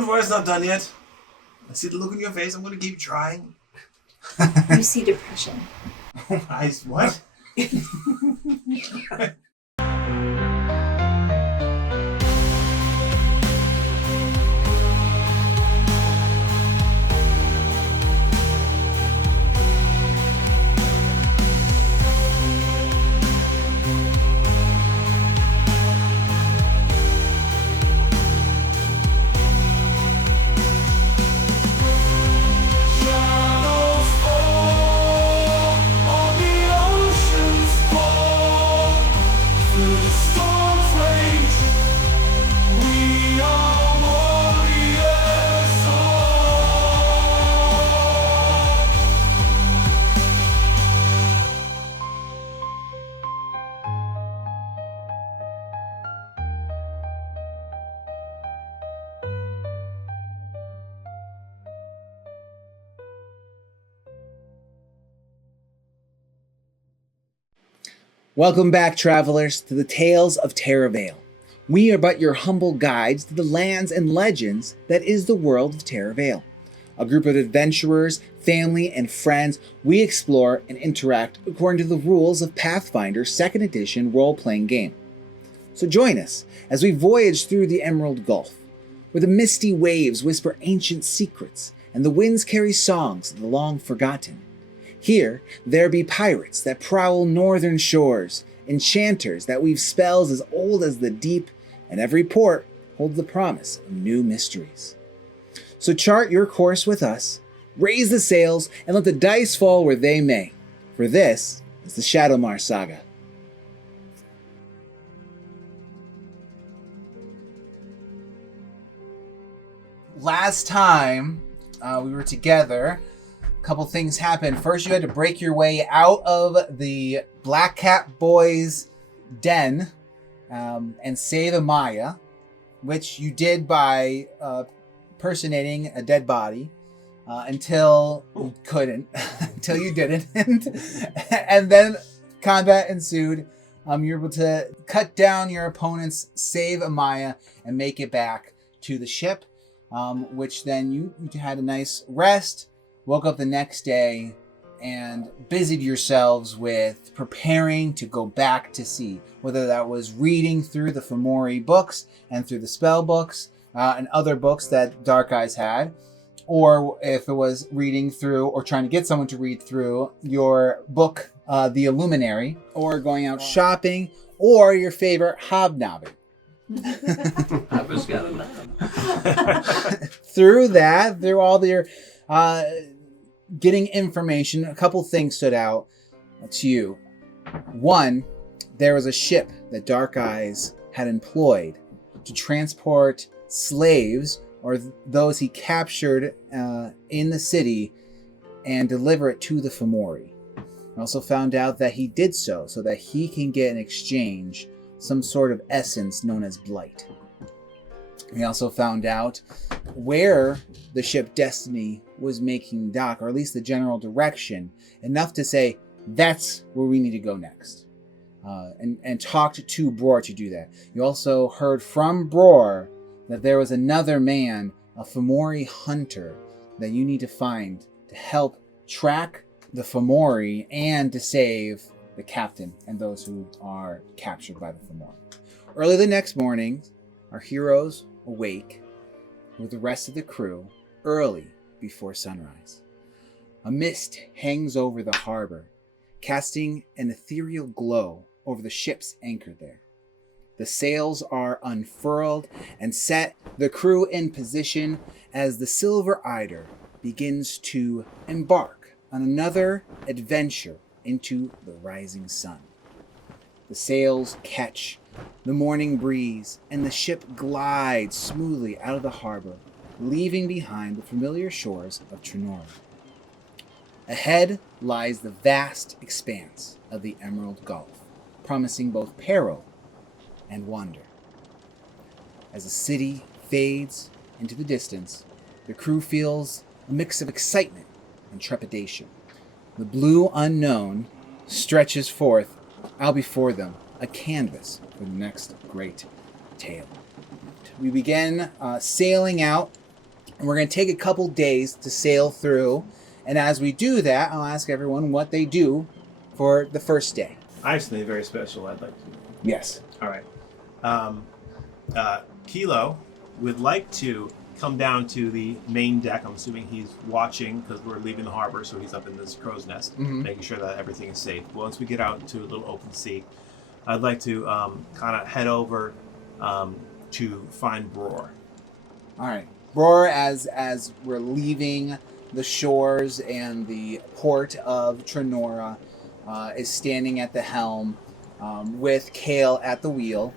Don't worry, it's not done yet. I see the look on your face. I'm going to keep trying. You see depression. What? Welcome back, travelers, to the Tales of TerraVale. We are but your humble guides to the lands and legends that is the world of TerraVale. A group of adventurers, family, and friends, we explore and interact according to the rules of Pathfinder 2nd Edition role-playing game. So join us as we voyage through the Emerald Gulf, where the misty waves whisper ancient secrets and the winds carry songs of the long-forgotten. Here, there be pirates that prowl northern shores, enchanters that weave spells as old as the deep, and every port holds the promise of new mysteries. So chart your course with us, raise the sails, and let the dice fall where they may, for this is the Shadowmar Saga. Last time we were together, a couple things happened. First, you had to break your way out of the Black Cat Boys' den and save Amaya, which you did by personating a dead body until you couldn't, until you didn't. And then combat ensued. You were able to cut down your opponents, save Amaya, and make it back to the ship, which then you had a nice rest. Woke up the next day and busied yourselves with preparing to go back to sea, whether that was reading through the Fomori books and through the spell books and other books that Dark Eyes had, or if it was reading through or trying to get someone to read through your book, The Illuminary, or going out shopping, or your favorite hobnobbing. I was got a knob. Through all your getting information, a couple things stood out to you. One, there was a ship that Dark Eyes had employed to transport slaves or those he captured in the city and deliver it to the Fomori. I also found out that he did so that he can get in exchange some sort of essence known as blight. We also found out where the ship Destiny was making dock, or at least the general direction, enough to say that's where we need to go next. And talked to Bror to do that. You also heard from Bror that there was another man, a Fomori hunter, that you need to find to help track the Fomori and to save the captain and those who are captured by the Fomori. Early the next morning, our heroes awake with the rest of the crew early before sunrise. A mist hangs over the harbor, casting an ethereal glow over the ships anchored there. The sails are unfurled and set the crew in position as the Silver Eider begins to embark on another adventure into the rising sun. The sails catch the morning breeze, and the ship glides smoothly out of the harbor, leaving behind the familiar shores of Trinora. Ahead lies the vast expanse of the Emerald Gulf, promising both peril and wonder. As the city fades into the distance, the crew feels a mix of excitement and trepidation. The blue unknown stretches forth out before them, a canvas for the next great tale. We begin sailing out And we're going to take a couple days to sail through. And as we do that, I'll ask everyone what they do for the first day. I have something very special I'd like to do. Yes. All right. Kilo would like to come down to the main deck. I'm assuming he's watching because we're leaving the harbor, so he's up in this crow's nest, making sure that everything is safe. Once we get out into a little open sea, I'd like to kind of head over to find Bror. All right. Bror, as we're leaving the shores and the port of Trinora, is standing at the helm with Kale at the wheel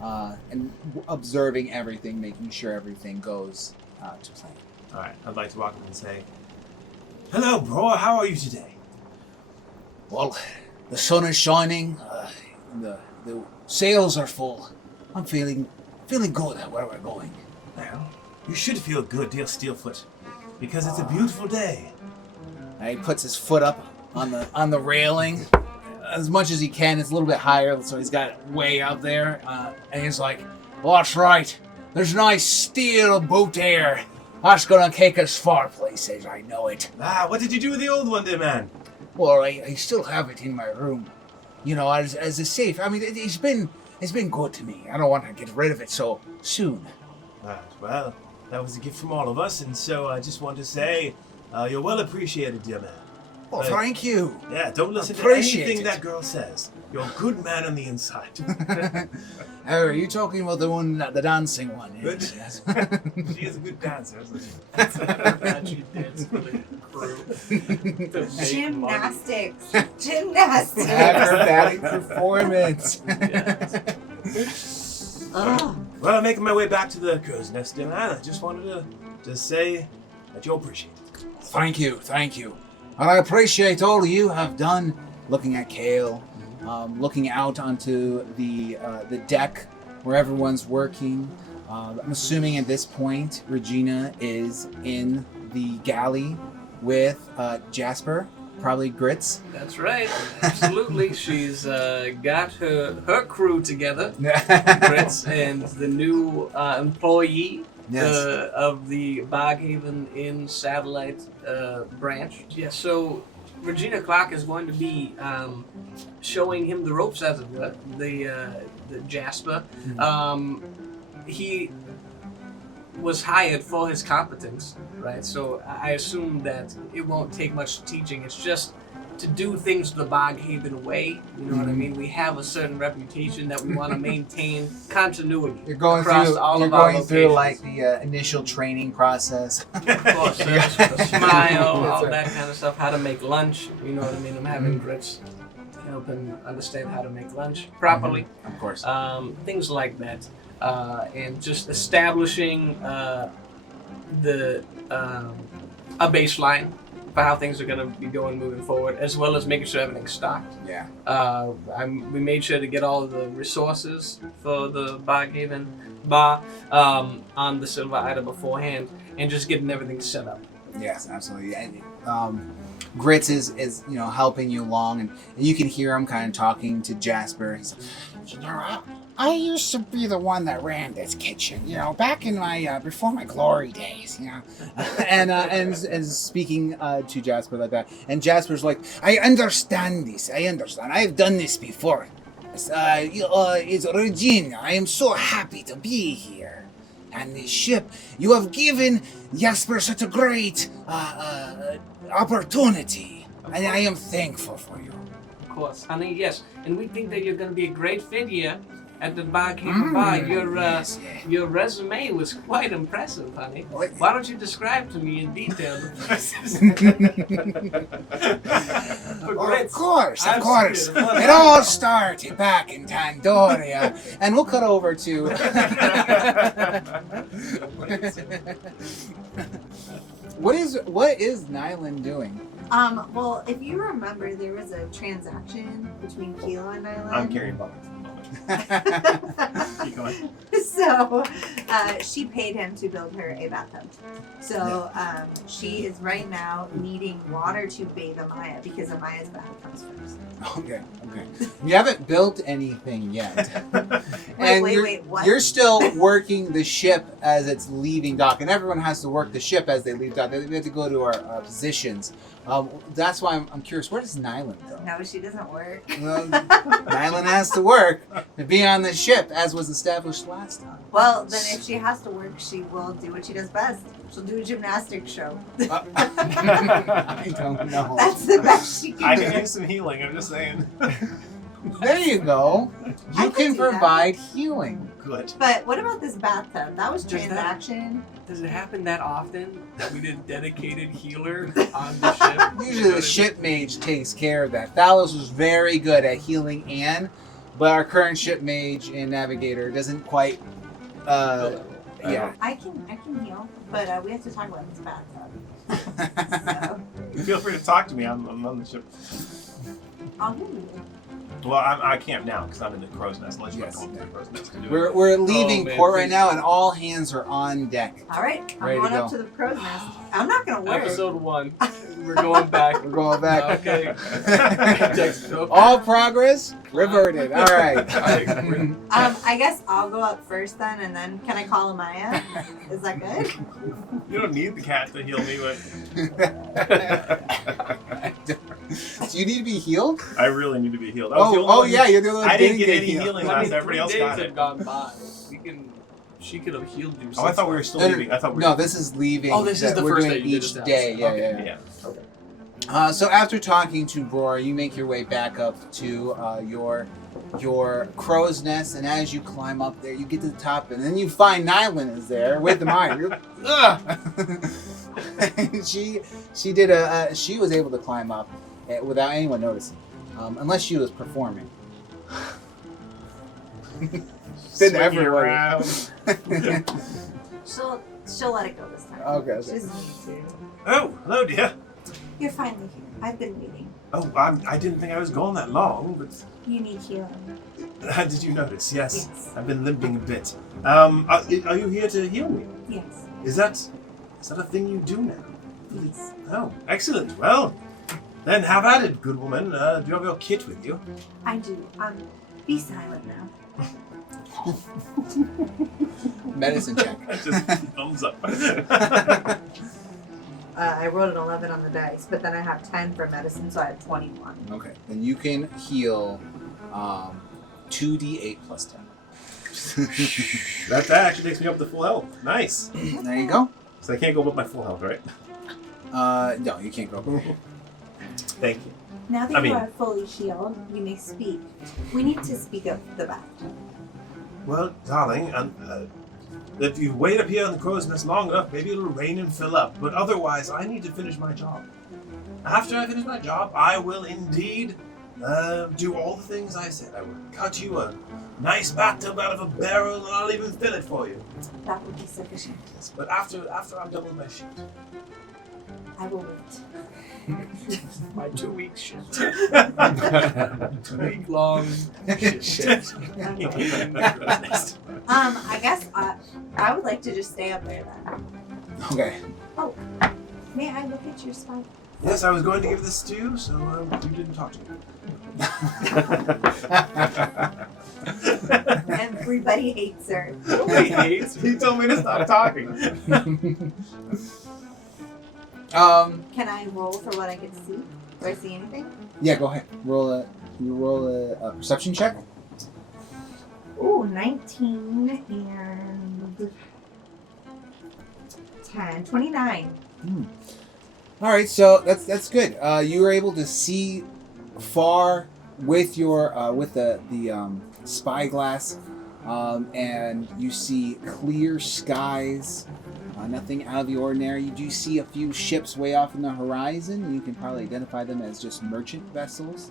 and observing everything, making sure everything goes to plan. All right. I'd like to walk up and say, "Hello, Bror. How are you today?" Well, the sun is shining. The sails are full. I'm feeling good at where we're going. Well, you should feel good, dear Steelfoot, because it's a beautiful day. He puts his foot up on the railing as much as he can. It's a little bit higher, so he's got it way up there. And he's like, "Well, that's right. There's nice steel boat there. That's gonna take us far places. I know it." What did you do with the old one, dear man? Well, I still have it in my room. You know, as a safe. I mean, it's been good to me. I don't want to get rid of it so soon. Well, that was a gift from all of us, and so I just want to say you're well appreciated, dear man. Well, thank you. Yeah, don't listen to Appreciate anything it. that girl says. You're a good man on the inside. Oh, are you talking about the one, the dancing one? Yes. Yes. She is a good dancer, isn't she? She danced for the crew. Gymnastics. Gymnastics. Acrobatic performance. Ugh. Well, I'm making my way back to the crow's nest, dear man. I just wanted to say that you're appreciated. Thank you. And I appreciate all you have done. Looking at Kale, looking out onto the deck where everyone's working. I'm assuming at this point Regina is in the galley with Jasper, probably Grits. That's right. Absolutely. She's got her crew together, Grits, and the new employee of the Boghaven Inn satellite branch. Yeah, so Regina Clark is going to be showing him the ropes, as it were, the Jasper. He was hired for his competence, right? So I assume that it won't take much teaching. It's just to do things the Boghaven way. You know what I mean? We have a certain reputation that we want to maintain continuity. You're going across through. all You're of our going through locations. like the initial training process. Of course, the smile, all that kind of stuff. How to make lunch. You know what I mean? I'm having Grits to help him understand how to make lunch properly. Of course. Things like that. And just establishing a baseline for how things are going to be going moving forward, as well as making sure everything's stocked. Yeah. We made sure to get all of the resources for the Boghaven bar on the Silver Eider beforehand, and just getting everything set up. Yes, absolutely. And Grits is helping you along, and you can hear him kind of talking to Jasper. He's like, I used to be the one that ran this kitchen, back in my before my glory days, and speaking to Jasper like that. And Jasper's like, I understand this. I've done this before. It's Regina. I am so happy to be here. And this ship, you have given Jasper such a great opportunity, and I am thankful for you. Of course, honey, yes. And we think that you're going to be a great fit here at the Boghaven bar. Your resume was quite impressive, honey. Why don't you describe to me in detail the places? Of course. It all started back in Tandoria. And we'll cut over to... What is Nyland doing? Well, if you remember, there was a transaction between Kilo and Nyland. I'm carrying buckets. Keep going. So, she paid him to build her a bathtub. So, she is right now needing water to bathe Amaya because Amaya's bath comes first. Okay. You haven't built anything yet. And Wait, what? You're still working the ship as it's leaving dock, and everyone has to work the ship as they leave dock. We have to go to our positions. That's why I'm curious. Where does Nyland go? No, she doesn't work. Well, Nyland has to work to be on the ship, as was established last time. Well, then if she has to work, she will do what she does best. She'll do a gymnastics show. I don't know. That's the best she I can can do. use some healing. I'm just saying. There you go. I You could can do that. provide healing. Good. But what about this bathtub? That was Does that- transaction. Does it happen that often that we need a dedicated healer on the ship? Usually the ship mage takes care of that. Thalos was very good at healing Anne, but our current ship mage and navigator doesn't quite. Yeah. I can heal, but we have to talk about this bathtub. So, Feel free to talk to me. I'm on the ship. I'll heal you. Well, I can't now because I'm in the crow's nest. Unless you Yes. want to go up to the crow's nest to do it. We're leaving man, port right please. now, and all hands are on deck. All right, I'm Ready to going up go. to the crow's nest. I'm not gonna work. Episode 1. We're going back. We're going back. Okay. All progress reverted. All right. I guess I'll go up first then, and then can I call Amaya? Is that good? You don't need the cat to heal me, but Do you need to be healed? I really need to be healed. I was the only one who- Yeah, you're the only one I who didn't get any healed. healing I last. mean, Everybody 3 else days got had it. gone by. She could have healed you. Oh, I thought we were still No, no, leaving. I thought we were. No, this is leaving. Oh, this is the we're first doing day you did each this day. now. Yeah, Okay. yeah. Yeah. So after talking to Brora, you make your way back up to your crow's nest, and as you climb up there, you get to the top, and then you find Nyland is there with the mine. You're like, ugh! she was able to climb up without anyone noticing, unless she was performing. Then Swinging everyone. around. She'll let it go this time. Okay. She doesn't need to. Oh, hello, dear. You're finally here. I've been waiting. Oh, I didn't think I was gone that long, but You need healing. did you notice? Yes. Yes. I've been limping a bit. Are you here to heal me? Yes. Is that a thing you do now? Yes. Oh, excellent. Well, then have at it, good woman. Do you have your kit with you? I do. Be silent now. Medicine check. Just thumbs up. I rolled an 11 on the dice, but then I have 10 for medicine, so I have 21. Okay, then you can heal 2d8 plus 10. that actually takes me up to full health. Nice. There you go. So I can't go above my full health, right? No, you can't go. Thank you. Now that I mean- you are fully healed, you may speak. We need to speak of the bathtub. Well, darling, if you wait up here in the crow's nest long enough, maybe it'll rain and fill up. But otherwise, I need to finish my job. After I finish my job, I will indeed do all the things I said. I will cut you a nice bathtub out of a barrel, and I'll even fill it for you. That would be sufficient. Yes, but after I'm done with my shift. I will wait. My 2-week shift. 2-week long shift. I guess I would like to just stay up there then. Okay. May I look at your spot? Yes, I was going to give this to you, so you didn't talk to me. Everybody hates her. Nobody hates me. He told me to stop talking. Can I roll for what I can see? Do I see anything? Yeah, go ahead. Roll a perception check. Ooh, 19 and 10. 29. All right, so that's good. You were able to see far with your with the spyglass, and you see clear skies. Nothing out of the ordinary. You do see a few ships way off in the horizon. You can probably identify them as just merchant vessels,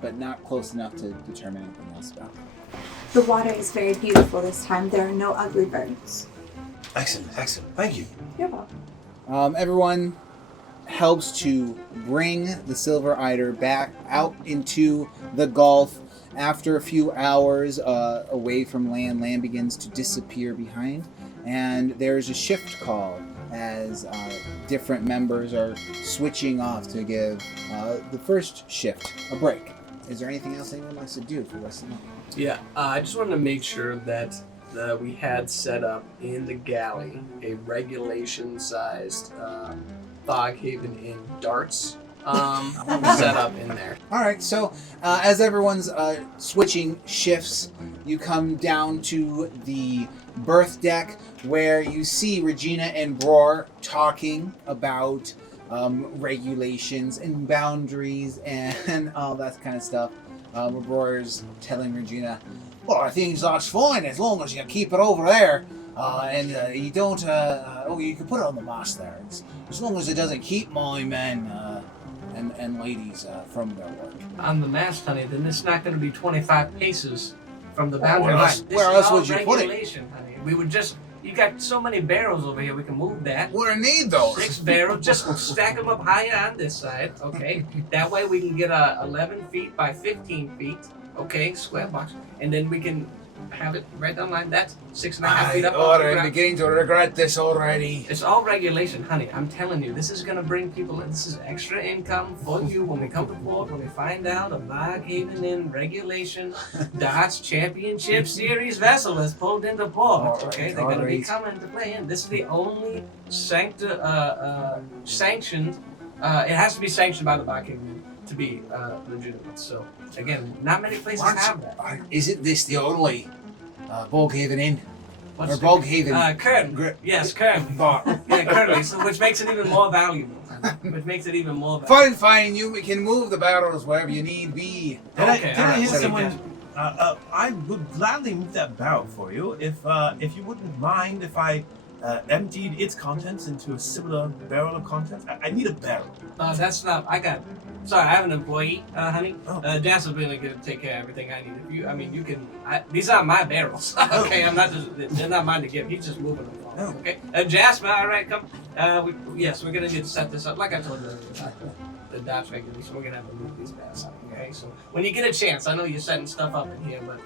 but not close enough to determine anything else about them. The water is very beautiful this time. There are no ugly birds. Excellent. Thank you. You're welcome. Everyone helps to bring the Silver Eider back out into the Gulf, after a few hours away from land begins to disappear behind, and there's a shift call as different members are switching off to give the first shift a break. Is there anything else anyone wants to do for the rest of the night? Yeah, I just wanted to make sure that we had set up in the galley a regulation-sized Foghaven Inn darts set up in there. All right, so as everyone's switching shifts, you come down to the berth deck where you see Regina and Bror talking about regulations and boundaries and all that kind of stuff. Bror's telling Regina, well, I think that's fine as long as you keep it over there. And you don't, you can put it on the mast there. As long as it doesn't keep my men and ladies from their work. On the mast, honey, then it's not going to be 25 paces from the boundary line. Where else would you put it? Honey. We would just, you got so many barrels over here, we can move that. What do I need those? 6 barrels, just stack them up higher on this side, okay? That way we can get 11 feet by 15 feet, okay, square box, and then we can have it right down line. That's 6.5 feet up. I'm beginning to regret this already. It's all regulation, honey. I'm telling you, this is gonna bring people in. This is extra income for you when we come to port, when we find out a Foghaven in regulation Dodge Championship Series vessel is pulled into port. Okay, they're gonna be coming to play in. This is the only sanctioned. It has to be sanctioned by the Foghaven to be legitimate. So again, not many places have that. Isn't this the only Foghaven Inn? What's Or Foghaven? Currently. Yes, currently. Yeah, currently. So, which makes it even more valuable. Fine. You can move the barrels wherever you need be. Can I hear so someone? I would gladly move that barrel for you if you wouldn't mind if I emptied its contents into a similar barrel of contents. I need a barrel. That's not. Sorry, I have an employee, honey. Oh. Jasper's really going to take care of everything I need. You can. These aren't my barrels. Okay, I'm not just. They're not mine to give. He's just moving them. Oh. Okay, Jasper. All right, come. Yes, we're going to need to set this up. Like I told you, the Dodge regulation. We're going to have to move these barrels out. Okay, so when you get a chance, I know you're setting stuff up in here, but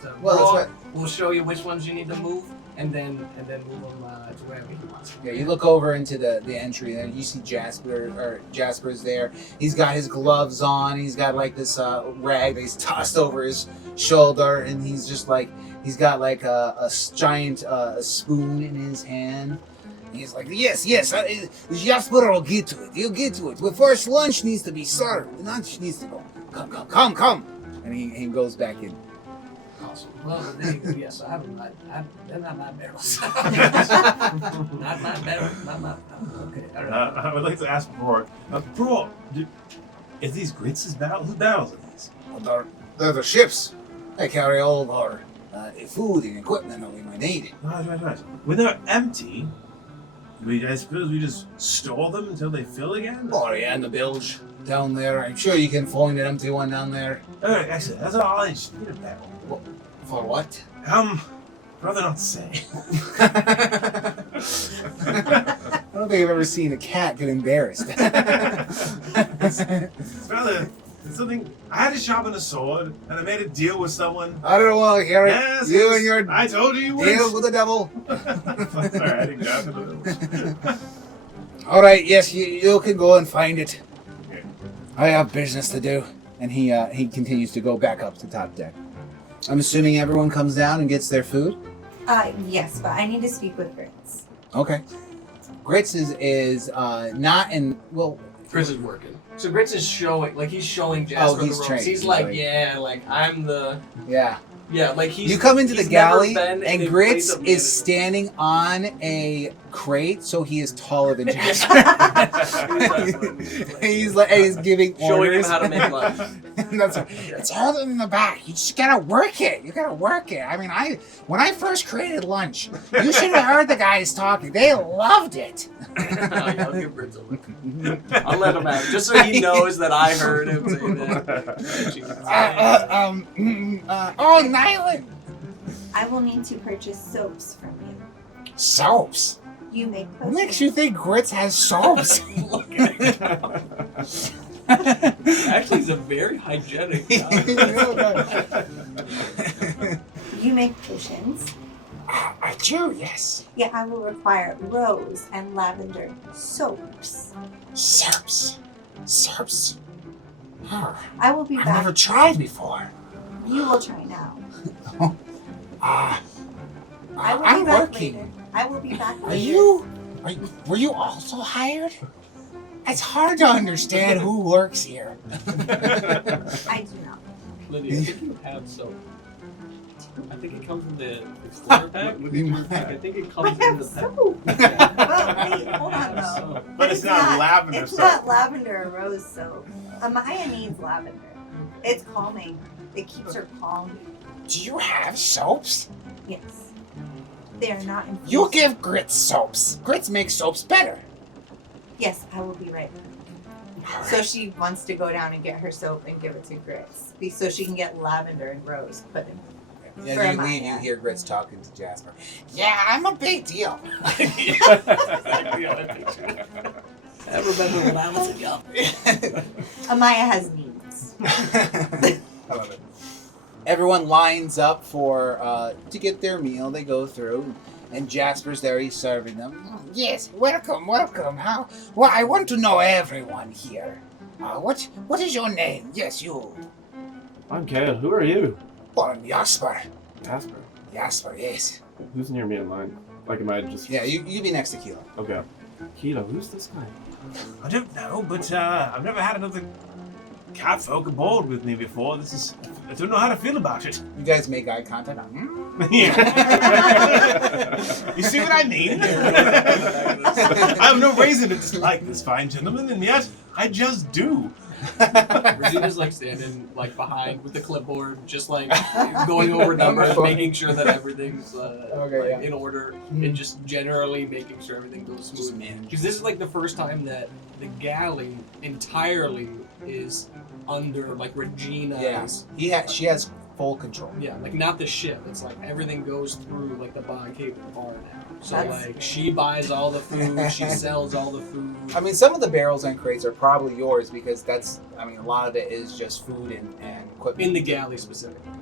we'll show you which ones you need to move, and then move them to wherever he wants. Yeah, you look over into the entry there. You see Jasper's there. He's got his gloves on. He's got like this rag that he's tossed over his shoulder, and he's just like he's got like a giant spoon in his hand. And he's like, yes, Jasper will get to it. He'll get to it. But first, lunch needs to be served. Lunch needs to go. Come. And he goes back in. Awesome. Well, yes, I haven't. They're not my barrels. Not my barrels. Not my. Okay. All right. I would like to ask Bror. Bror, is these Gritz's barrels? Whose barrels are these? Well, they're the ships. They carry all of our food and equipment that we might need. Right. When they're empty, I suppose we just store them until they fill again? Oh, yeah, and the bilge down there. I'm sure you can find an empty one down there. Alright, excellent. That's all I just need a barrel. For what? Rather not say. I don't think I've ever seen a cat get embarrassed. It's rather something. I had to sharpen a sword, and I made a deal with someone. I don't want to hear it. Yes, you and your I told you would. deal with the devil. Sorry, I didn't grab it. All right, yes, you can go and find it. Okay. I have business to do. And he continues to go back up to top deck. I'm assuming everyone comes down and gets their food? Yes, but I need to speak with Grits. Okay. Grits is not in, well... Grits is working. So Grits is he's showing Jasper the ropes. Trained. He's like, I'm the... Yeah. Yeah, like he's... You come into the galley, and Grits is manager. standing on a crate, so he is taller than Jasper. he's giving showing orders. him how to make lunch. That's right. It's all in the back. You just gotta work it. I mean, when I first created lunch, you should have heard the guys talking. They loved it. I'll give Grits a look. I'll let him have it, just so he knows that I heard him say that. Oh, Nyland! I will need to purchase soaps from you. Soaps? You make What potions. makes you think Grits has soaps? Look at it. Actually, he's a very hygienic guy. you make potions. I do, yes. Yeah, I will require rose and lavender soaps. Soaps. Huh. I will be I've back. never tried before. You will try now. I I will I'm be back working. later. I will be back later. Were you also hired? It's hard to understand who works here. I do not. Lydia, I think you have soap. I think it comes in the Explorer pack. Look at your pack. I think it I comes in have the pack. soap. Well, wait, hold on though. So, But it's not lavender It's soap. not lavender or rose soap. Amaya needs lavender. It's calming. It keeps her calm. Do you have soaps? Yes. They are not infused. You give Grits soaps. Grits make soaps better. Yes, I will be right back. So she wants to go down and get her soap and give it to Grits, so she can get lavender and rose put in. As For you Amaya. leave, you hear Grits talking to Jasper. Yeah, I'm a big deal. I remember when I was young. Amaya has needs. I love it. Everyone lines up for to get their meal. They go through, and Jasper's there. He's serving them. Yes, welcome. How? Well, I want to know everyone here. What is your name? Yes, you. I'm Kale. Who are you? Well, I'm Jasper. Jasper. Jasper, yes. Who's near me in line? Like, am I just... Yeah, you'd be next to Kilo. Okay. Kilo, who's this guy? I don't know, but I've never had another cat folk aboard with me before. I don't know how to feel about it. You guys make eye contact. Yeah. You see what I mean? I have no reason to dislike this fine gentleman, and yet I just do. Regina's like standing like behind with the clipboard, just like going over numbers, making sure that everything's in order, and just generally making sure everything goes smooth. Because this is like the first time that the galley entirely is under like Regina's. Yeah, she has full control. Yeah, like not the ship. It's like everything goes through like the Bog-Haven bar now. So That's- like she buys all the food, she sells all the food. I mean, some of the barrels and crates are probably yours because a lot of it is just food and equipment. In the galley specifically.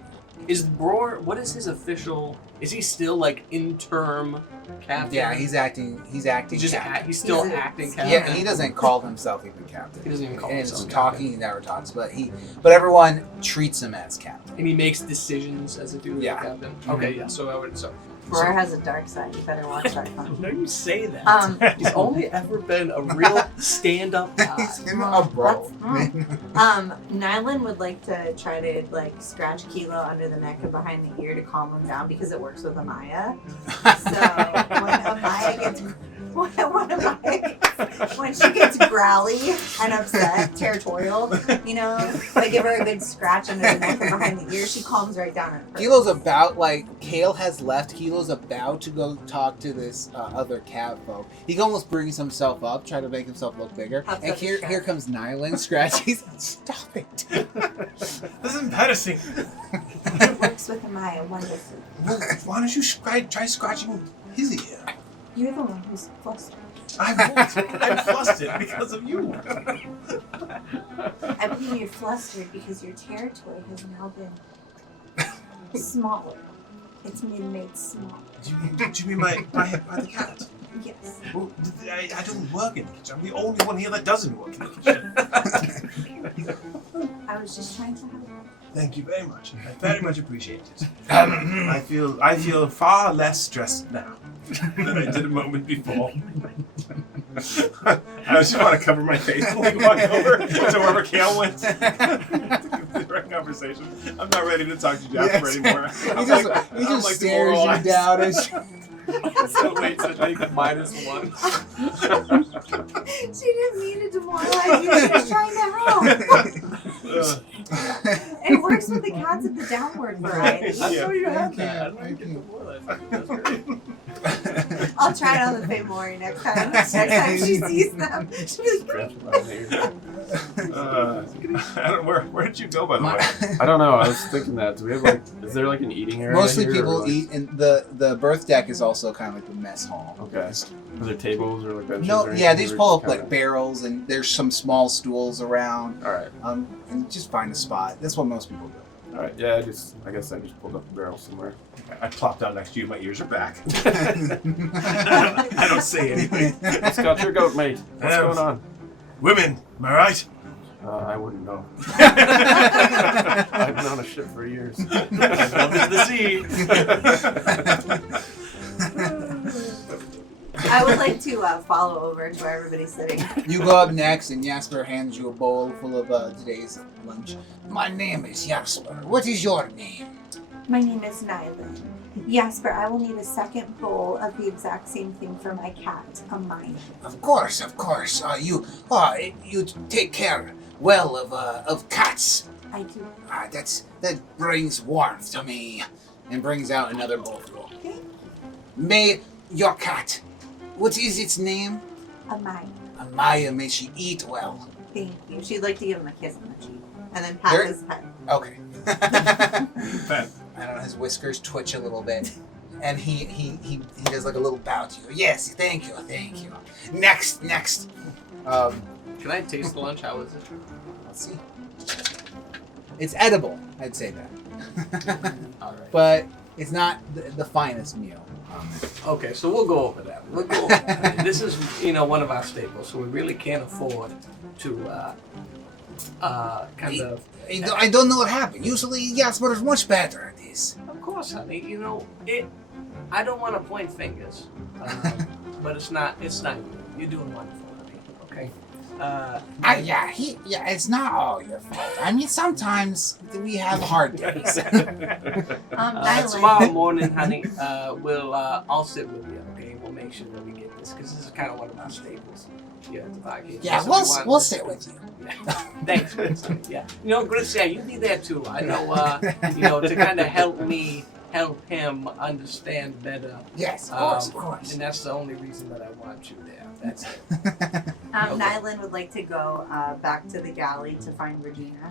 Is Bror, what is his official, is he still like interim captain? Yeah, he's acting He's just captain. he's still He's a- acting captain. Yeah, he doesn't call himself even captain. He doesn't even call and himself it's captain. talking, he never talks, but everyone treats him as captain. And he makes decisions as if he was Yeah. a captain. Okay, yeah, so I would, Bror has a dark side. You better watch that. No, you say that. He's only ever been a real stand-up guy. He's in a bro. Nylan would like to try to like scratch Kilo under the neck and behind the ear to calm him down because it works with Amaya. So when she gets growly and upset, territorial, I give her a good scratch under the neck and behind the ear, she calms right down. Kilo's about, Kale has left. Kilo's about to go talk to this other cat folk. He almost brings himself up, try to make himself look bigger. Upset And the here sheriff. comes Nylan scratching. Stop it. This is embarrassing. It works with Amaya wonderfully. Well, why don't you try scratching his ear? You're the one who's flustered. I'm flustered because of you. I believe you're flustered because your territory has now been smaller. It's been made smaller. Do you mean by the cat? Yes. Well, I don't work in the kitchen. I'm the only one here that doesn't work in the kitchen. I was just trying to help. Thank you very much. I very much appreciate it. I feel far less stressed now than I did a moment before. I just want to cover my face when we walk over to wherever Kale went. Direct conversation. I'm not ready to talk to Jasper anymore. He just stares you down and So wait, so take -1. She didn't mean to demoralize you. She was trying to help. It works with the cats at the downward variety. I know you had Yeah, that. I don't thank get you. the one. That's great. I'll try it on the Feymory next time. Next time she sees them, she'll be like, Scratch my hair. I don't. Where did you go, by the way? I don't know. I was thinking that. Do we have is there an eating area? Mostly here, people or, eat, and the birth deck is also kind of like the mess hall. Okay. Are there tables or benches? No, or yeah, anything, they just or pull up kinda- barrels, and there's some small stools around. All right. And just find a spot. That's what most people do. All right. Yeah. I guess I just pulled up a barrel somewhere. I plop down next to you. My ears are back. I don't say anything. What's got your goat, mate? What's going on? Women, am I right? I wouldn't know. I've been on a ship for years. Love is the sea. I would like to follow over to where everybody's sitting. You go up next, and Jasper hands you a bowl full of today's lunch. My name is Jasper. What is your name? My name is Nylan. Jasper, I will need a second bowl of the exact same thing for my cat, Amaya. Of course. You take care well of cats. I do. That brings warmth to me. And brings out another bowl full. Okay. May your cat, what is its name? Amaya. Amaya, may she eat well. Thank you. She'd like to give him a kiss on the cheek. And then pat his head. Okay. Ben. I don't know, his whiskers twitch a little bit. And he does like a little bow to you. Yes, thank you. Next. Can I taste the lunch? How is it? Let's see. It's edible, I'd say that. All right. But it's not the finest meal. Okay, so we'll go over that. I mean, this is, one of our staples, so we really can't afford to kind of. I don't know what happened. Usually Jasper is much better at this. Of course, honey. I don't want to point fingers, but it's not you. You're doing wonderful, honey. Okay. It's not all your fault. I mean, sometimes we have hard days. Tomorrow morning, honey, I'll sit with you. Okay, we'll make sure that we get this because this is kind of one of our staples here at the podcast. Yeah, So we'll sit with you. Yeah. Thanks, Grits. Yeah, Grits. Yeah, you be there too. I know. To kind of help him understand better. Yes, of course. And that's the only reason that I want you there. That's it. Nylan would like to go back to the galley to find Regina.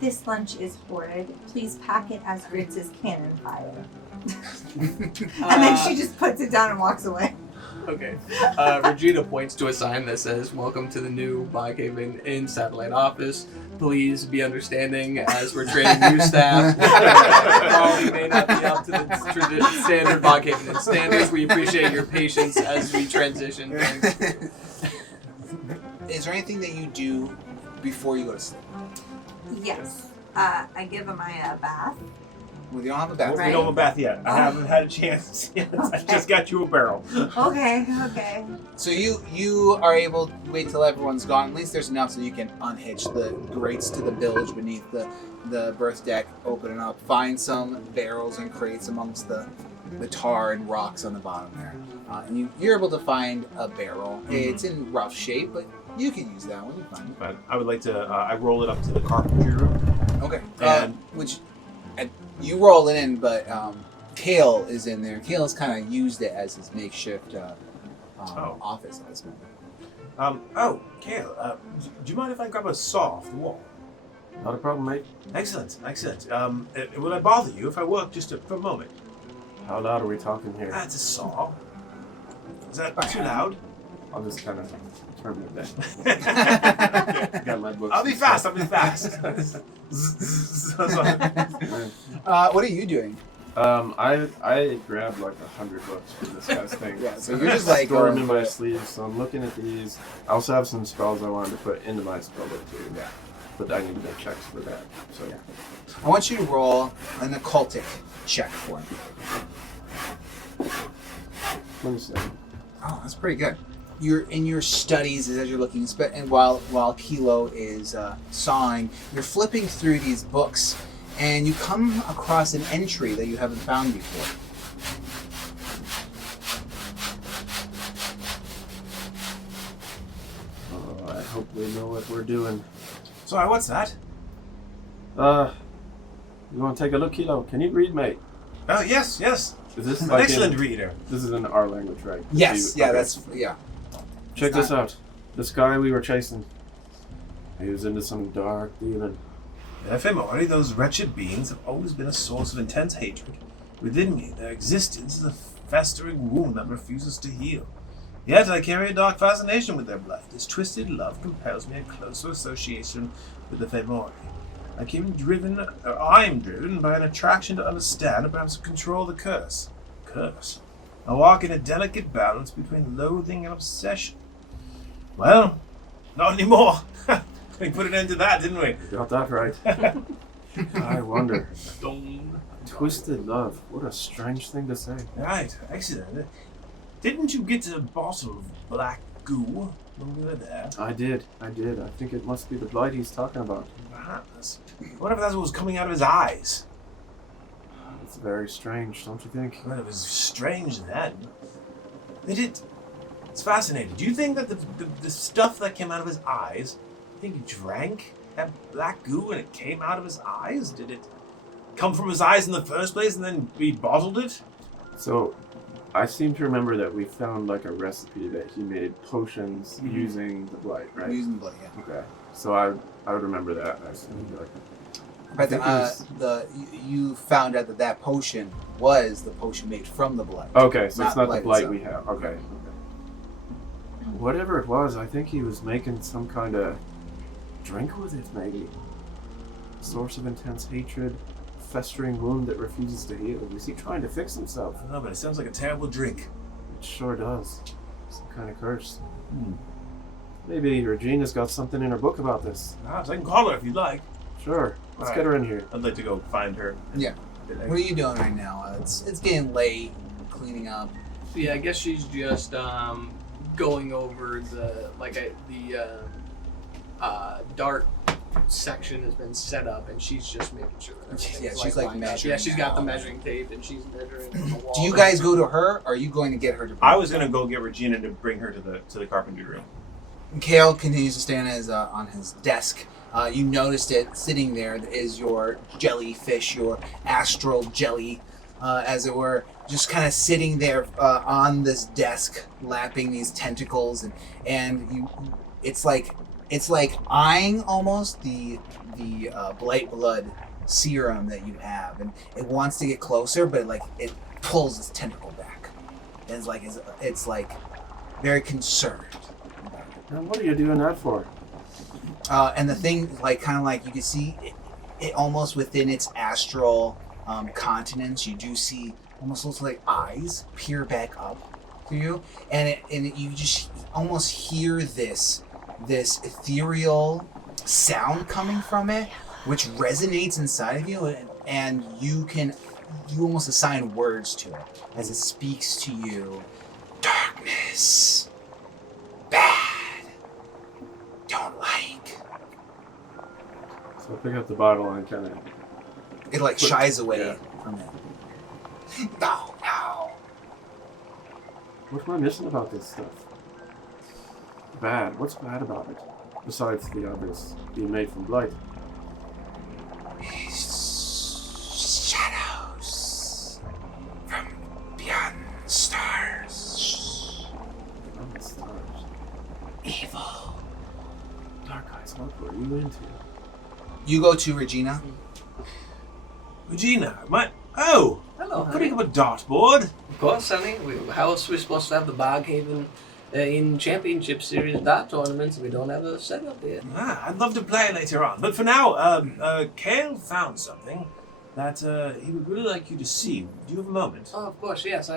This lunch is horrid. Please pack it as Grits is cannon fire. And then she just puts it down and walks away. Okay. Regina points to a sign that says, "Welcome to the new Boghaven Inn Satellite Office. Please be understanding as we're training new staff. Quality may not be up to the standard Boghaven Inn standards. We appreciate your patience as we transition." Is there anything that you do before you go to sleep? Yes. I give Amaya a bath. Well, you don't have a bath. We don't have a bath yet. I haven't had a chance yet. I just got you a barrel. Okay. So you are able to wait till everyone's gone. At least there's enough so you can unhitch the grates to the bilge beneath the berth deck, open it up, find some barrels and crates amongst the tar and rocks on the bottom there. And you're able to find a barrel. Mm-hmm. It's in rough shape, but you can use that one. You find it. But I would like to. I roll it up to the carpentry room. Okay. And you roll it in, but Kale is in there. Kale has kind of used it as his makeshift office at this moment. Kale, do you mind if I grab a saw off the wall? Not a problem, mate. Excellent. Will I bother you if I work just for a moment? How loud are we talking here? That's a saw. Is that too loud? I'll just kind of turn it down. Got my books. I'll be fast. What are you doing? I grabbed like 100 books from this guy's thing. Yeah, so you're just like stored them in my sleeves. So I'm looking at these. I also have some spells I wanted to put into my spellbook too. Yeah. But I need to make checks for that. So yeah. I want you to roll an occultic check for me. Let me see. Oh, that's pretty good. You're in your studies as you're looking, and while Kilo is sawing, you're flipping through these books, and you come across an entry that you haven't found before. Oh, I hope we know what we're doing. Sorry, what's that? You want to take a look, Kilo? Can you read, mate? Oh, yes. Is this I'm like an excellent reader. This is in our language, right? Yes, Okay. yeah. Check this out. This guy we were chasing, he was into some dark dealing. Ephemerally, those wretched beings have always been a source of intense hatred. Within me, their existence is a festering wound that refuses to heal. Yet I carry a dark fascination with their blood. This twisted love compels me a closer association with the Ephemerally. I'm driven by an attraction to understand and perhaps control the curse. Curse. I walk in a delicate balance between loathing and obsession. Well, not anymore. We put an end to that, didn't we? We got that right. I wonder. Twisted love. What a strange thing to say. Right, excellent. Didn't you get a bottle of black goo when we were there? I did. I think it must be the blight he's talking about. Perhaps. What if that's what was coming out of his eyes? It's very strange, don't you think? Well, it was strange then. It's fascinating. Do you think that the stuff that came out of his eyes, you think he drank that black goo and it came out of his eyes? Did it come from his eyes in the first place and then we bottled it? So, I seem to remember that we found like a recipe that he made potions using the blight, right? Using the blood, yeah. Okay. So I would remember that. I was like, But you found out that potion was the potion made from the blood. okay, so it's not the blight itself. we have. Okay. Whatever it was, I think he was making some kind of drink with it, maybe. Source of intense hatred, festering wound that refuses to heal. Was he trying to fix himself? I don't know, but it sounds like a terrible drink. It sure does. Some kind of curse. Maybe Regina's got something in her book about this. Perhaps I can call her if you'd like. Sure. Let's All get right. her in here. I'd like to go find her. Yeah. What are you doing right now? It's getting late. Cleaning up. Yeah, I guess she's just going over dark section has been set up, and she's just making sure that everything's Yeah, she's, like, lined up. measuring Yeah, she's got now. the measuring tape, and she's measuring the wall. Do you guys go to her, or are you going to get her to? I was gonna go get Regina to bring her to the carpentry room. Kale continues to stand on his desk. You noticed it sitting there is your jellyfish, your astral jelly, as it were, just kind of sitting there on this desk, lapping these tentacles, and you, it's like eyeing almost the blight blood serum that you have, and it wants to get closer, but it pulls its tentacle back. And it's like very concerned. Now, what are you doing that for? And the thing, you can see it almost within its astral continents. You do see almost looks like eyes peer back up to you, and you just almost hear this ethereal sound coming from it, which resonates inside of you, and you almost assign words to it as it speaks to you. Darkness, bad, don't like. So I pick up the bottle and kind of... It shies away from it. No. What am I missing about this stuff? Bad. What's bad about it? Besides the obvious being made from blight. Shadows from beyond stars. Beyond the stars. Evil. Dark eyes, what were you into? You go to Regina. Regina, oh, Hello, putting honey. up a dartboard. Of course, honey. How else are we supposed to have the Boghaven in Championship Series dart tournaments if we don't have a setup here? I'd love to play later on, but for now, Kale found something that he would really like you to see. Do you have a moment? Oh, of course, yes.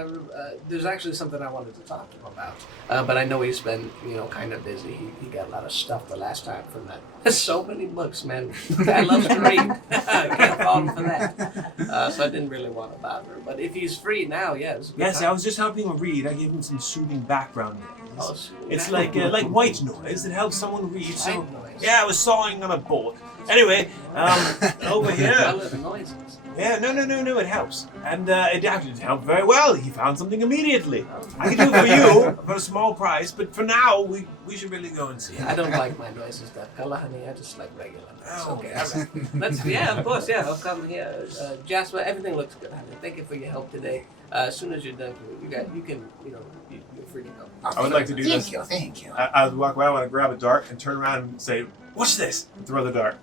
There's actually something I wanted to talk to him about, but I know he's been, kind of busy. He got a lot of stuff the last time from that. There's so many books, man. Guy loves to read. I can't fault him for that. So I didn't really want to bother him. But if he's free now, yes. Yes, I was just helping him read. I gave him some soothing background noise. Oh, soothing It's background like white noise. It helps someone read. So White noise. yeah, I was sawing on a board. Anyway, over I here. love noises. Yeah, no, it helps. And it actually helped very well. He found something immediately. I can do it for you for a small price, but for now, we should really go and see it. I don't like my noises that color, honey. I just like regular noises. Oh, Okay, yes. all right. Yeah, of course, yeah. I'll come here. Jasper, everything looks good, honey. Thank you for your help today. As soon as you're done, you can, you're free to go. I would like to do this. Thank you. I would walk away. I want to grab a dart and turn around and say, "What's this?" And throw the dart.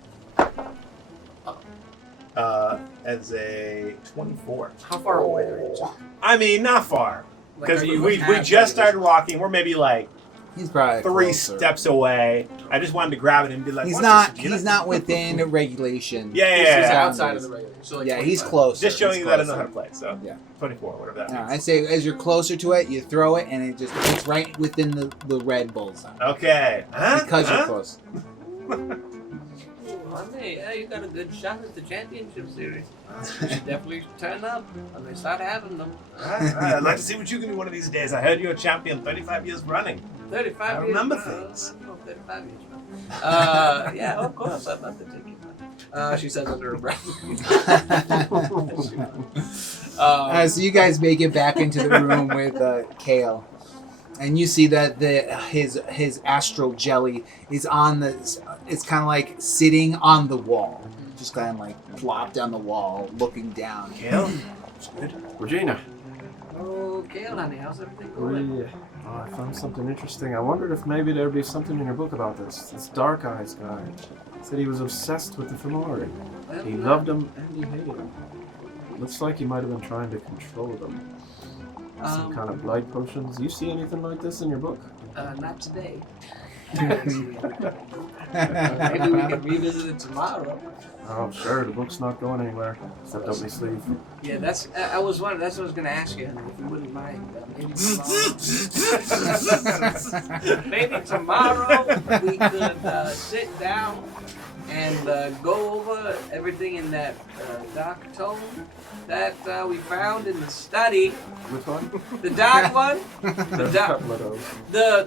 As a 24. How far away are you? I mean, not far. Like, Because are you we halfway just started distance? walking. We're maybe like He's probably 3 closer. steps away. I just wanted to grab it and be like, He's "What's not. this, Regina?" He's not within regulation. Yeah, He's yeah, just yeah. outside of the regular. So like Yeah, he's 25. closer. Just showing He's you that I know closer. how to play. So Yeah. 24, whatever that Yeah, means. I'd say as you're closer to it, you throw it, and it's right within the red bullseye. Okay. Huh? Because you're Huh? close. Hey, yeah, you got a good shot at the championship series. You should definitely turn up when they start having them. Alright, I'd like to see what you can do one of these days. I heard you're a champion 35 years running. 35 I years. remember things. 35 years. Yeah, of course, I'd love to take you. She says under her breath. So you guys make it back into the room with Kale, and you see that his astral jelly is on the. It's kind of like sitting on the wall, just kind of like plopped on the wall, looking down. Kale? Good. Regina. Oh, Kale, honey, how's everything going? Oh, I found something interesting. I wondered if maybe there'd be something in your book about this. This Dark Eyes guy said he was obsessed with the Fomori. He loved them and he hated them. Looks like he might have been trying to control them. Some kind of blight potions. You see anything like this in your book? Not today. Maybe we can revisit it tomorrow. Oh, sure. The book's not going anywhere. Except up my sleeve. Yeah, I was wondering. That's what I was going to ask you, honey, if you wouldn't mind. Maybe tomorrow we could sit down and go over everything in that dark tome that we found in the study. Which one? The dark one. There's a couple of those. The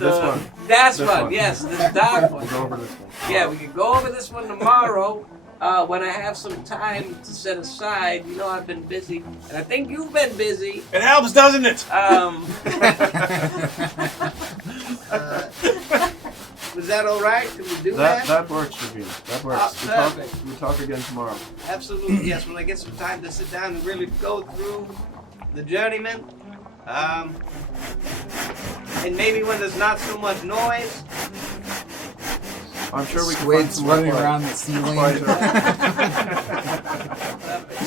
This one. That's This one. one. Yes, this dark We'll one. go over this one. Yeah, we could go over this one tomorrow when I have some time to set aside. You know, I've been busy, and I think you've been busy. It helps, doesn't it? Was that all right? Can we do that? That works, Regina. That works. Perfect. We'll talk again tomorrow. Absolutely, yes. When I get some time to sit down and really go through the journeyman, and maybe when there's not so much noise. I'm sure we can find Squids some more running quiet- around the ceiling.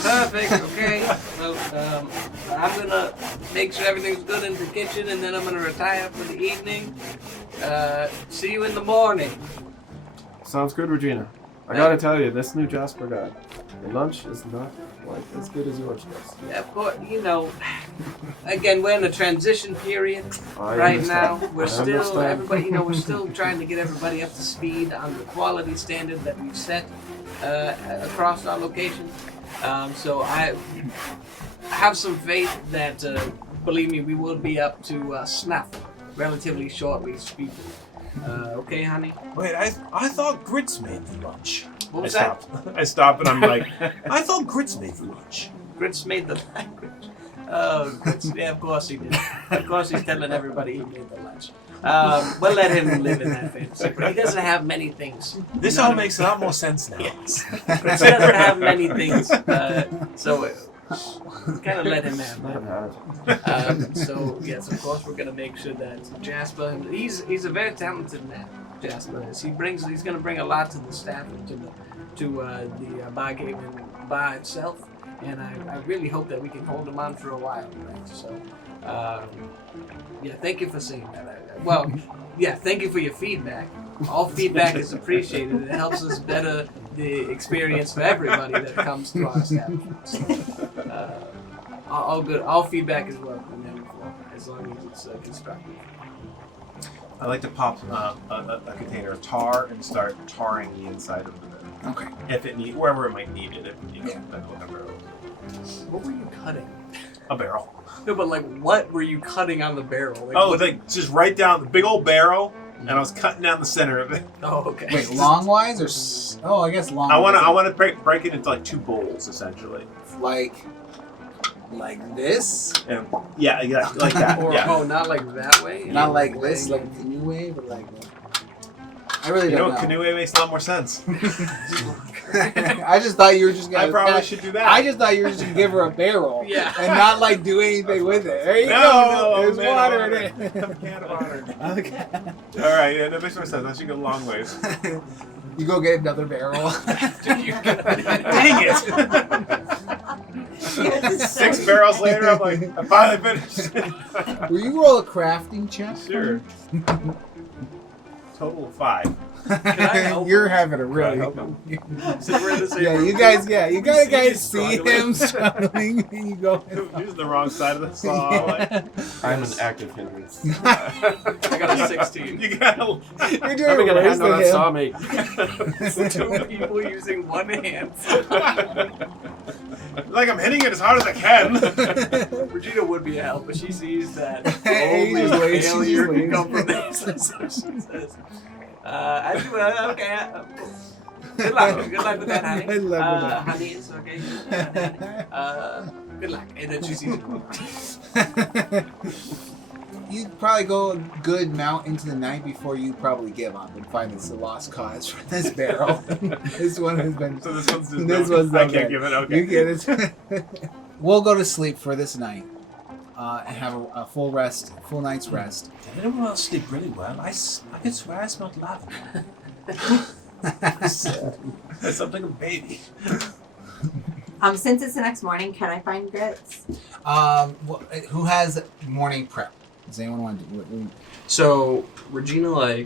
Perfect. Okay. Well, I'm gonna make sure everything's good in the kitchen, and then I'm gonna retire for the evening. See you in the morning. Sounds good, Regina. I gotta tell you, this new Jasper guy, the lunch is not quite as good as yours was. Yeah, of course. You know, again, we're in a transition period I right understand. now. We're I still understand. everybody. You know, we're still trying to get everybody up to speed on the quality standard that we've set across our location. So I have some faith that, believe me, we will be up to snuff relatively shortly speaking. Okay, honey? Wait, I thought Grits made the lunch. What was I that? stopped. I stopped and I'm like, I thought Grits made the lunch. Grits made the language. Oh, Grits. Yeah, of course he did. Of course he's telling everybody he made the lunch. We'll let him live in that fantasy. But he doesn't have many things. This You know all what I makes a lot more sense now. Yes. Grits doesn't have many things. So kind of let him have Let that. him have it. So yes, of course we're gonna make sure that Jasper, he's a very talented man. Jasper is. He's gonna bring a lot to the staff and to the Bargaven bar itself, and I really hope that we can hold him on for a while. Right? So yeah, thank you for saying that. Thank you for your feedback. All feedback is appreciated. It helps us better the experience for everybody that comes to our establishment. So, all good. All feedback is welcome in every form, as long as it's constructive. I like to pop a container of tar and start tarring the inside of the barrel. Okay. If it need, wherever it might need it, if you know, Yeah. depending on the barrel. What were you cutting? A barrel. No, but like, what were you cutting on the barrel? Like, Oh, what- like just right down the big old barrel, and I was cutting down the center of it. Oh, okay. Wait, longwise or? I guess long. I want to break it into like 2 bowls essentially. Like this, And yeah, like that. Or, Yeah. oh, not like that way. not like this, like a canoe way, but like. I really You know, don't know. canoe makes a lot more sense. I just thought you were just gonna. I probably should do that. I just thought you were just gonna give her a barrel, Yeah. and not like do anything with it. There you No, go. There's man, water I'm in it. a can of honor. Okay. All right, yeah, that makes more sense. I should go a long ways. You go get another barrel. Dang it! 6 barrels later, I'm like, I finally finished. Will you roll a crafting check? Sure. Total of 5. Can I help? You're having a really. Can I help him? Since we're in the same Yeah, room. you guys He's see struggling. him struggling, and you go. Using the wrong side of the saw. Like, I'm an active hindrance. I got a 16. you gotta. You're Let me doing get a worse hand on than that him. saw, mate. It's 2 people using one hand. Like I'm hitting it as hard as I can. Regina would be a help, but she sees that Hey, only just wait, she failure just can waits. come from this. So she says, I do, okay. Good luck with that, honey. Good luck with that. Honey, it's okay. Good luck. And then she sees it. You'd probably go a good amount into the night before you probably give up and find it's a lost cause for this barrel. This one has been. So this one's just. This one's I no can't good. give it. Okay. You get it. We'll go to sleep for this night and have a full night's rest. Did anyone else sleep really well? I could swear I smelled lavender. Something of baby. Since it's the next morning, can I find Grits? Who has morning prep? Does anyone want to do? So Regina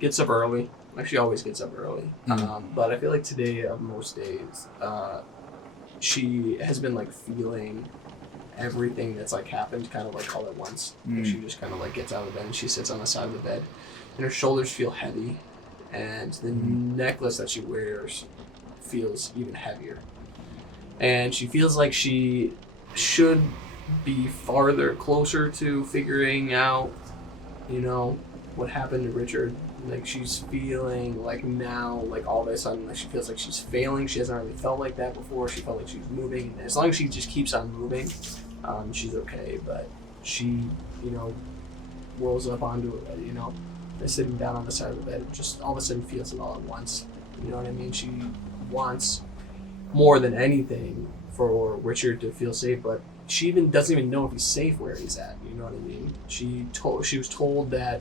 gets up early. She always gets up early. Mhm. But I feel like today of most days, she has been feeling everything that's happened kind of all at once. Mm. She just kind of gets out of bed and she sits on the side of the bed, and her shoulders feel heavy, and the necklace that she wears feels even heavier. And she feels like she should be closer to figuring out, what happened to Richard. She's feeling now, all of a sudden, she feels like she's failing. She hasn't really felt like that before. She felt like she was moving. And as long as she just keeps on moving, she's okay. But she, rolls up onto it, sitting down on the side of the bed, and just all of a sudden feels it all at once. You know what I mean? She wants more than anything for Richard to feel safe, but she doesn't even know if he's safe where he's at. You know what I mean? She was told that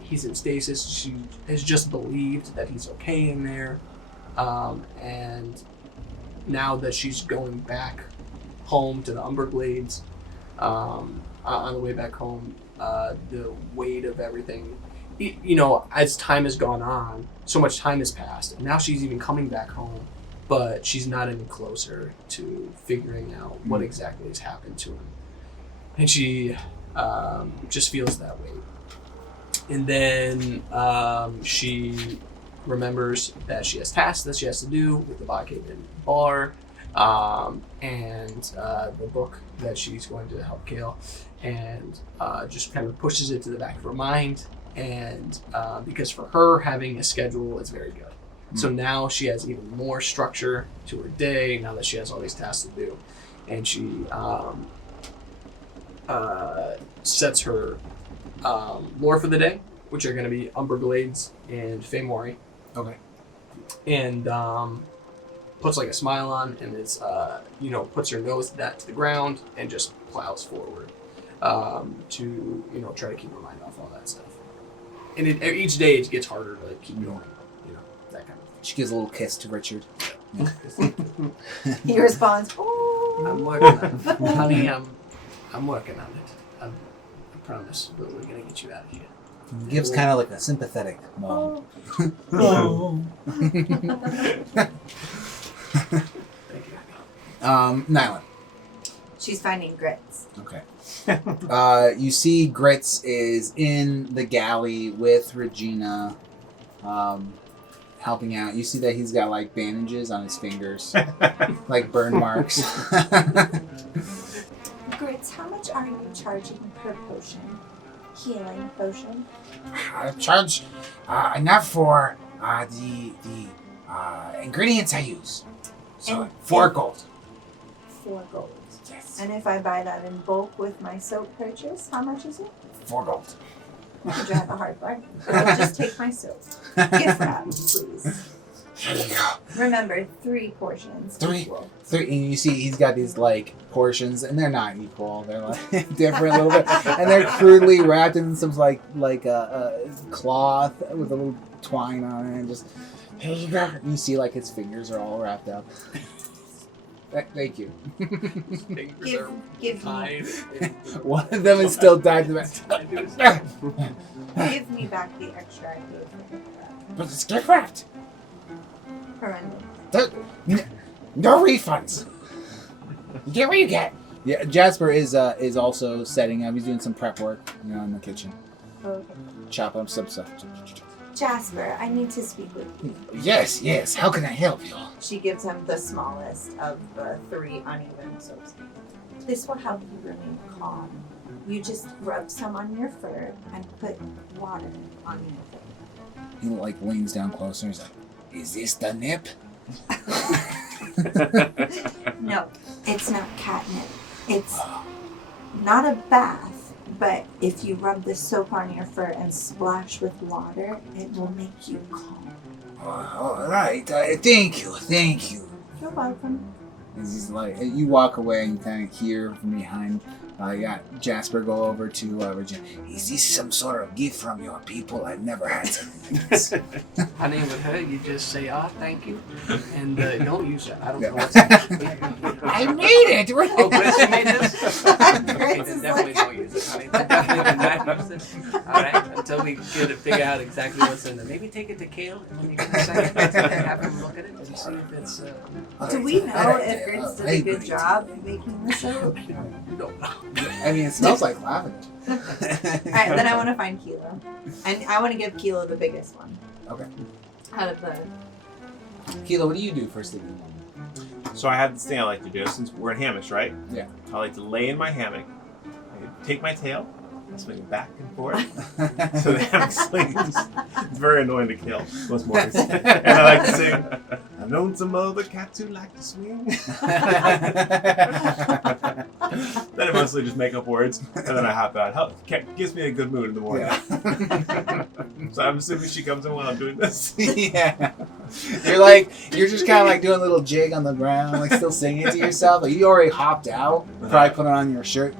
he's in stasis. She has just believed that he's okay in there, and now that she's going back home to the Umberglades, on the way back home, the weight of everything, as time has gone on, so much time has passed, and now she's even coming back home, but she's not any closer to figuring out what exactly has happened to him. And she just feels that weight. And then she remembers that she has tasks that she has to do with the Boghaven bar, and the book that she's going to help Kale, and just kind of pushes it to the back of her mind. And because for her, having a schedule is very good. So now she has even more structure to her day now that she has all these tasks to do. And she sets her lore for the day, which are going to be Umberglades and Feymori. Okay. And puts a smile on, and it's puts her nose to the ground and just plows forward to try to keep her mind off all that stuff. And each day it gets harder to keep going, that kind of She gives a little kiss to Richard. Yeah. thing. He responds, "Oh." I'm working on it, honey. I'm working on it. I promise, but we're gonna get you out of here. Gives kind of a sympathetic moan. Oh. Thank you. Nyland. She's finding Grits. Okay. You see Grits is in the galley with Regina, helping out. You see that he's got bandages on his fingers, burn marks. Grits, how much are you charging per potion? Healing potion? I charge enough for the ingredients I use. So And- 4 and- gold. 4 gold. Yes. And if I buy that in bulk with my soap purchase, how much is it? 4 gold. Would you have a hard bargain? I'll just take my soap. Gift wrap, please. Here you go. Remember, 3 portions. 3. equal. And you see he's got these portions, and they're not equal. They're different a little bit, and they're crudely wrapped in some a cloth with a little twine on it, and just here you go. You see his fingers are all wrapped up. Thank you. Fingers are Give me, tied. One of them is still tied to the back. give me back the extra I paid for it. But it's gift wrapped. Horrendous. No refunds. You get what you get. Yeah, Jasper is also setting up. He's doing some prep work, in the kitchen, Okay. chopping up some stuff. Jasper, I need to speak with you. Yes. How can I help you? She gives him the smallest of the 3 uneven soaps. This will help you remain calm. You just rub some on your fur and put water on your fur. He leans down closer. He's like, Is this the nip? No, it's not catnip. It's not a bath, but if you rub the soap on your fur and splash with water, it will make you calm. All right. Thank you. You're welcome. he's like, you walk away and you kind of hear from behind. You got Jasper go over to Regina. Is this some sort of gift from your people? I've never had something like this. Honey, with her, you just say, thank you. And don't use it. I don't know what's I made it. Oh, Chris, you made this? Okay, Chris then is definitely don't use it, honey. Definitely do not use this. Alright? Until we get to figure out exactly what's in it. Maybe take it to Kale and when you get a second, have him look at it and see if it's... Do we know if Grinch did a good job making the soap? No. I mean, it smells like lavender. Alright, then I want to find Kilo. And I want to give Kilo the biggest one. Okay. Out of the... Kilo, what do you do first thing in the morning? So I have this thing I like to do. Since we're in hammocks, right? Yeah. I like to lay in my hammock. I take my tail, I swing it back and forth. So the hammock swings. It's very annoying to kill most mornings. And I like to sing, I've known some other cats who like to swing. Then I mostly just make up words, and then I hop out. Cat gives me a good mood in the morning. Yeah. So I'm assuming she comes in while I'm doing this. Yeah. You're just kind of like doing a little jig on the ground, like still singing to yourself. Like you already hopped out, probably put on your shirt.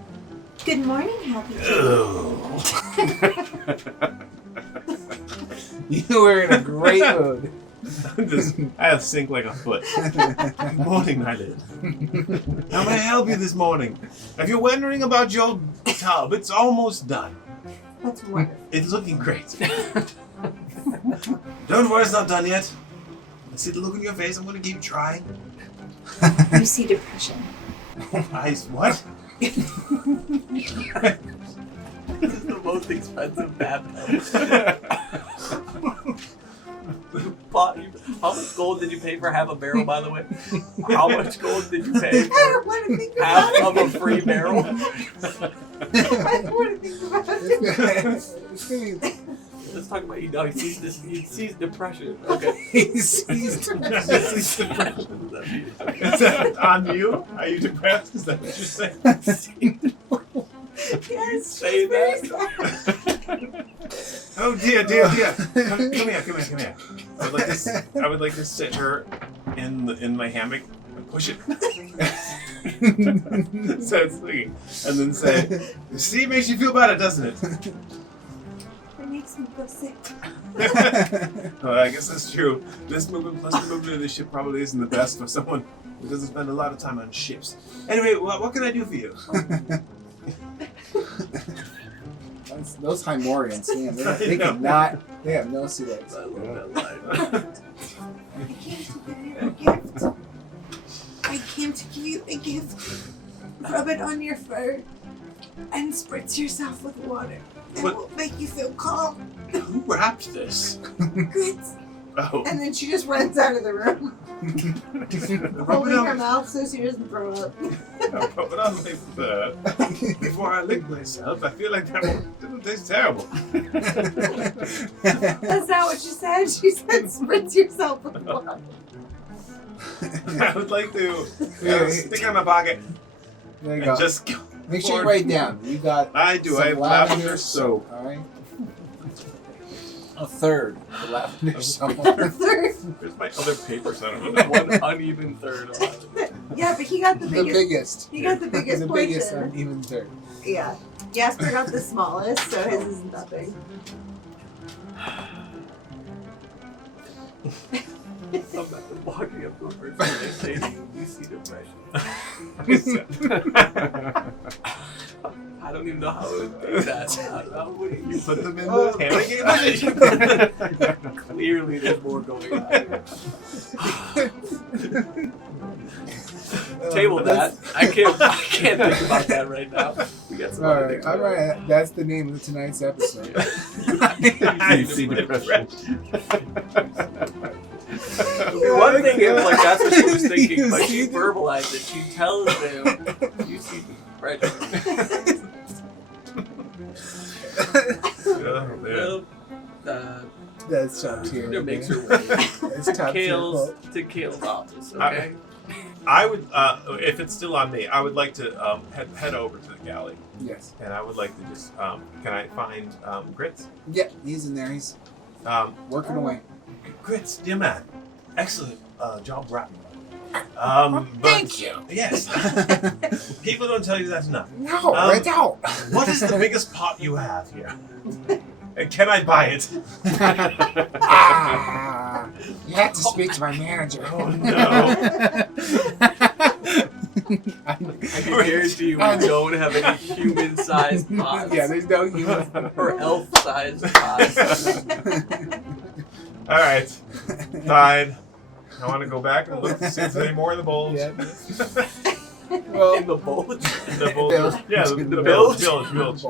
Good morning, Happy Kilo. You were in a great mood. I sink like a foot. Good morning, Nyland. How may I help you this morning? If you're wondering about your tub, it's almost done. That's wonderful. It's looking great. Don't worry, it's not done yet. I see the look on your face. I'm going to keep trying. You see depression. What? This is the most expensive bathtub. How much gold did you pay for half a barrel, by the way? How much gold did you pay I for don't want to think about half of a free barrel? I don't want to think about it. Let's talk about he sees depression. Okay. He sees depression. Is that on you? Are you depressed? Is that what you're saying? Yes, Say that. Oh dear. Come here. I would like to sit her in my hammock and push it. So it's swinging. And then say, see, it makes you feel better, doesn't it? It makes me feel sick. Oh, I guess that's true. This movement plus the movement of the ship probably isn't the best for someone who doesn't spend a lot of time on ships. Anyway, what can I do for you? Those Hymorians, man, they have no cigarettes. I love that line. I came to give you a gift. I came to give you a gift. Rub it on your fur and spritz yourself with water. It will make you feel calm. Who wrapped this? Grits. Oh. And then she just runs out of the room. Holding her mouth so she doesn't throw up. Rub it on my fur before I lick myself. I feel like that'll taste terrible. That's not what she said. She said spritz yourself with water. I would like to stick it in my pocket There you and go. just go. Make sure you write down. You got I do. some I have lavender soap. All right. A third of lavender soap. Where's my other paper? So I don't know. One uneven third. Of it. Yeah, but he got the The biggest. biggest. He got the biggest The portion. biggest uneven third. Yeah. Jasper got the smallest, so his isn't that big. I'm walking up to a person and they say, "You see depression." I don't even know how to do that. How would you put them in the panic. Clearly, there's more going on here. Table that. I can't think about that right now. We got some other things. All right. That's the name of tonight's episode. You see depression. One thing is, like, that's what she was thinking, but she verbalized it. She tells them, "You see depression." That's top tier. It makes her way It's top tier. to Kale's office. Okay. I would, if it's still on me, I would like to head over to the galley. Yes. And I would like to just, can I find Grits? Yeah, he's in there. He's working away. Grits, dear man, excellent job rapping. Thank you. Yes. People don't tell you that's enough. No, I don't. What is the biggest pot you have here? And can I buy it? You have to speak to my manager. Oh no. I can guarantee you we don't have any human-sized pots. Yeah, there's no human or elf-sized pots. All right, fine. I want to go back and look to see if there's any more in the bowls. Yeah. Well, in the bulge? In the bulge. Bilge. Yeah, the Bilge. bilge.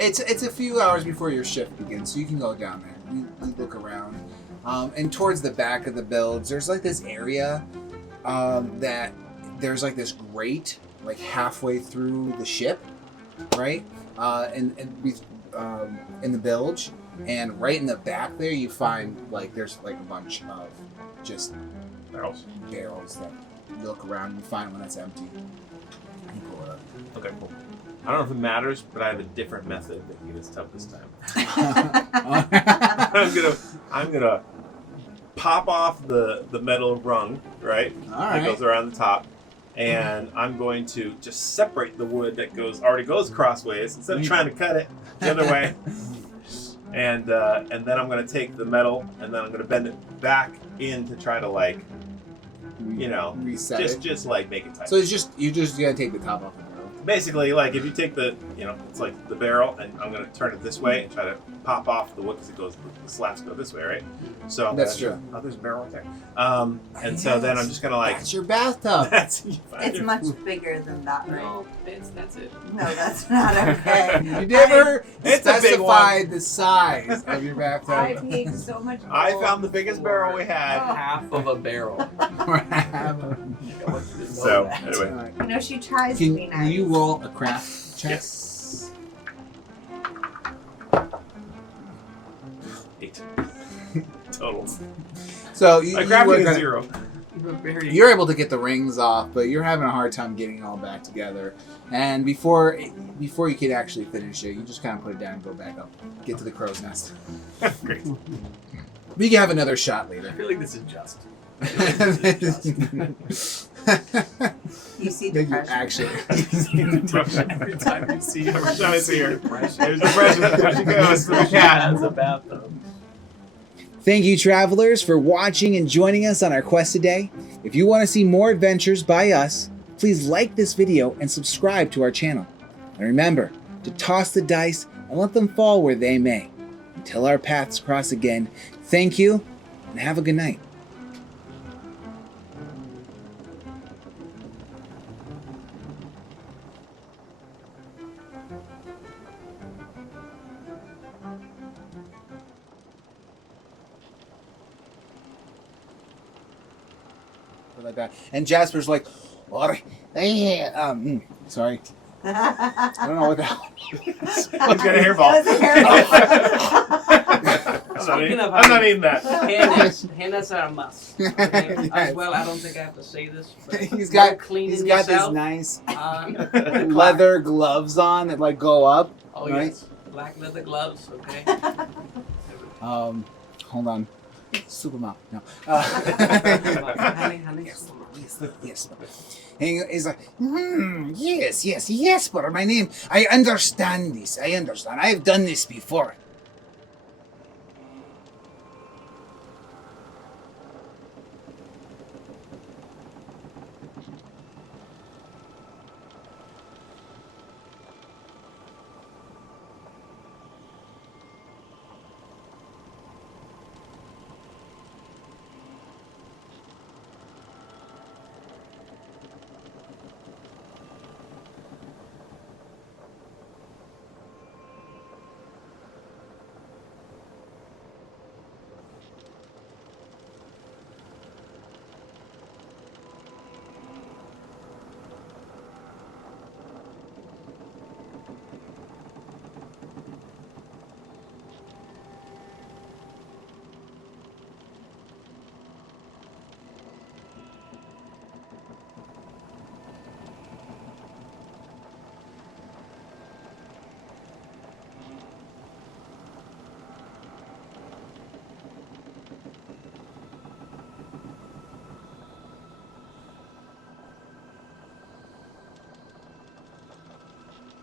It's a few hours before your shift begins, so you can go down there. You look around, and towards the back of the bilge, there's like this area that there's like this grate, like halfway through the ship, right? In the bilge, and right in the back there, you find like there's like a bunch of just barrels that you look around and you find one that's empty. You pull it up. Okay, cool. I don't know if it matters, but I have a different method that gets tough this time. I'm gonna pop off the metal rung, right? All right. That goes around the top, and I'm going to just separate the wood that already goes crossways instead of trying to cut it the other way. And then I'm gonna take the metal and then I'm gonna bend it back in to try to reset it. just like make it tight. So you just gotta take the top off the barrel. Basically, like if you take it's like the barrel, and I'm gonna turn it this way and try to pop off the wood because the slats go this way, right? So That's true. Oh, there's a barrel right there. So then I'm just gonna like. That's your bathtub. It's much bigger than that, right? No, that's it. No, that's not okay. You never It's a big one. specified the size of your I bathtub. paid so much more. I found the biggest barrel we had. Half of a barrel. So anyway, Alright. You know, she tries to be Can nice. you roll a craft check? yes. 8 total. So My crafting is 0. You're able to get the rings off, but you're having a hard time getting it all back together. And before you can actually finish it, you just kind of put it down and go back up. Get to the crow's nest. Great. We can have another shot later. I feel like this is just. You see Thank you, depression. actually. Every time you see her, Every time I see her. depression. There's depression. There she goes. The cat. Has a bathtub. Thank you, travelers, for watching and joining us on our quest today. If you want to see more adventures by us, please like this video and subscribe to our channel. And remember to toss the dice and let them fall where they may. Until our paths cross again, thank you and have a good night. Like that. And Jasper's like, sorry. I don't know what the hell. He's got a hairball. That was a hairball. I'm not eating that. Handas are a must. Okay? As well, I don't think I have to say this. But He's got cleaning this yourself nice on leather gloves on that like go up. Oh right? yes, black leather gloves. Okay. Hold on. Supermom. No. Honey. Yes. And he's like, yes, but my name, I understand this. I understand. I've done this before.